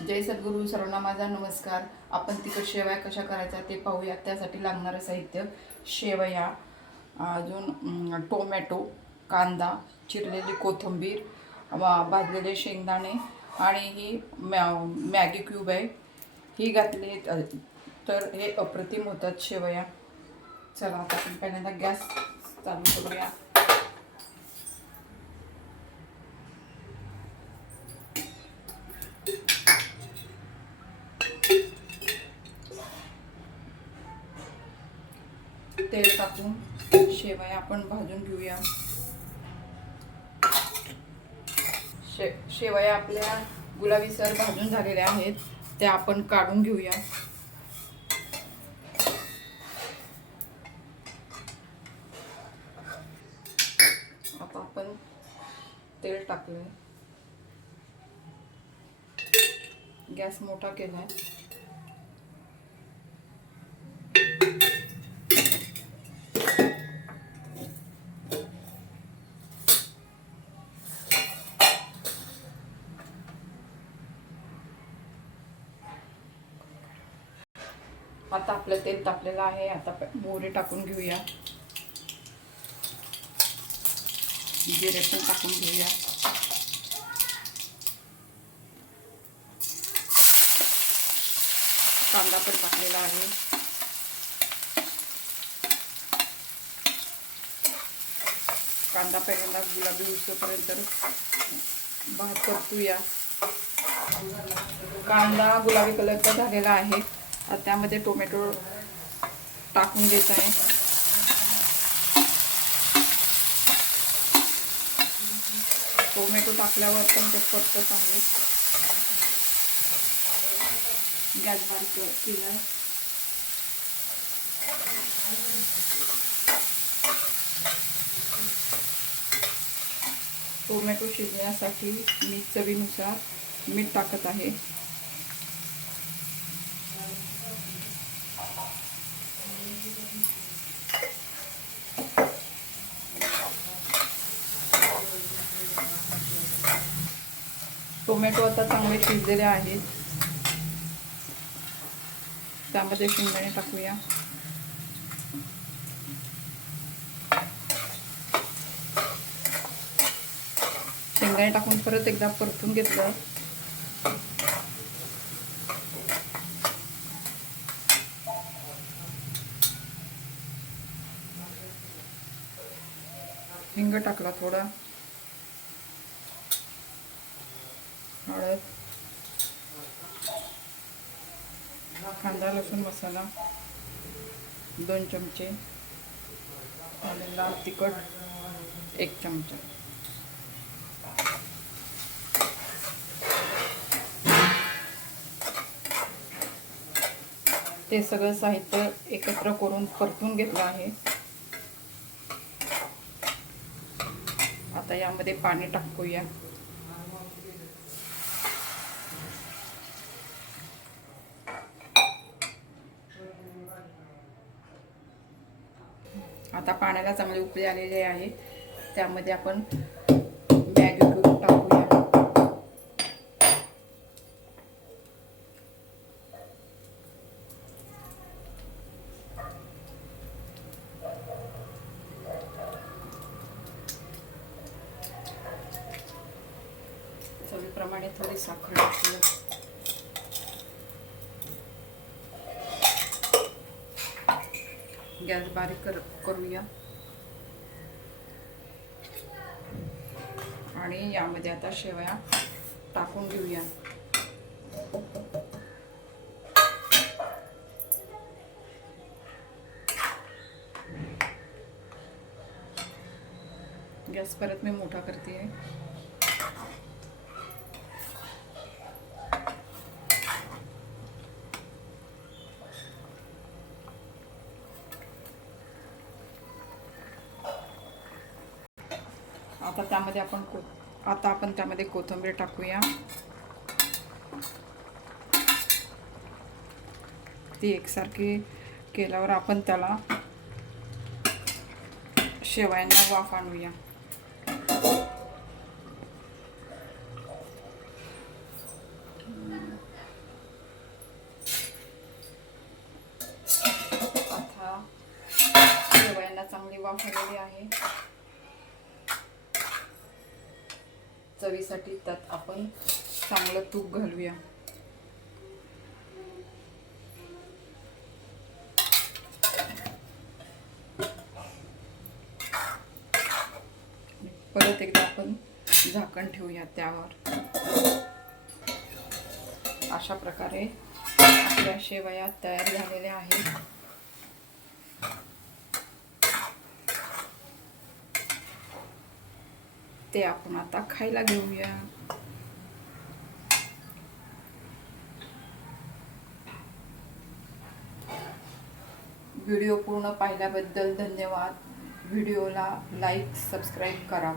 जय सद्गुरू सर्वांना माझा नमस्कार. आपण तिखट शेवया कशा करायच्या ते पाहूया. त्यासाठी लागणारं साहित्य शेवया अजून टोमॅटो कांदा चिरलेली कोथिंबीर वा- भाजलेले शेंगदाणे आणि ही मॅ मॅगी क्यूब आहे. ही घातली तर हे अप्रतिम होतात शेवया. चला आता आपण पहिल्यांदा गॅस चालू करूया. तेल टाकून शेवया आपण भाजून घेऊया. शे शेवया आपल्या गुलाबीसर भाजून झालेल्या आहेत त्या आपण काढून घेऊया. आता आपण तेल टाकलंय. गॅस मोठा केलाय. आता आपलं तेल तापलेलं आहे. आता मोहरे मोहरी टाकून घेऊया. जिरे पण टाकून घेऊया. कांदा पण टाकलेला आहे. कांदा पहिल्यांदा गुलाबी होईपर्यंत भात परतूया कांदा गुलाबी कलरचा झालेला आहे. आता त्यामध्ये टोमॅटो टाकून घ्यायचा आहे. टोमॅटो टाकल्यावर पण ते परतत आहे. गॅस बारीक केला टोमॅटो शिजण्यासाठी मी चवीनुसार मीठ टाकत आहे. टोमॅटो आता चांगले शिजलेले आहेत. त्यामध्ये शेंगदाणे टाकूया. शेंगदाणे टाकून परत एकदा परतून घेतलं. हिंग टाकला थोडा. हळद. कांदा लसूण मसाला. दोन चमचे. आणि लाल तिखट एक चमचा. ते सगळं साहित्य एकत्र करून परतून घेतलं आहे. आता यामध्ये पाणी टाकूया. आता पाण्याला चांगले उकळी आलेले आहे. त्यामध्ये आपण मॅगी क्यूब टाकूया. चवीप्रमाणे थोडी साखर टाकूया. गॅस बारीक कर करूया. आणि यामध्ये आता शेवया टाकून घेऊया. गॅस परत मी मोठा करते आहे आता त्यामध्ये आपण को आता आपण त्यामध्ये कोथिंबीर टाकूया. ती एकसारखी केल्यावर आपण त्याला शेवयांना वाफ आणूया. आता शेवयांना चांगली वाफ आलेली आहे. चवीसाठी त्यात आपण चांगलं तूप घालूया. परत एकदा आपण झाकण ठेवूया त्यावर. अशा प्रकारे आपल्या शेवया तयार झालेल्या आहेत. ते आपण आता खायला घेऊया. व्हिडिओ पूर्ण पाहिल्याबद्दल धन्यवाद. व्हिडिओला लाईक सबस्क्राईब करा.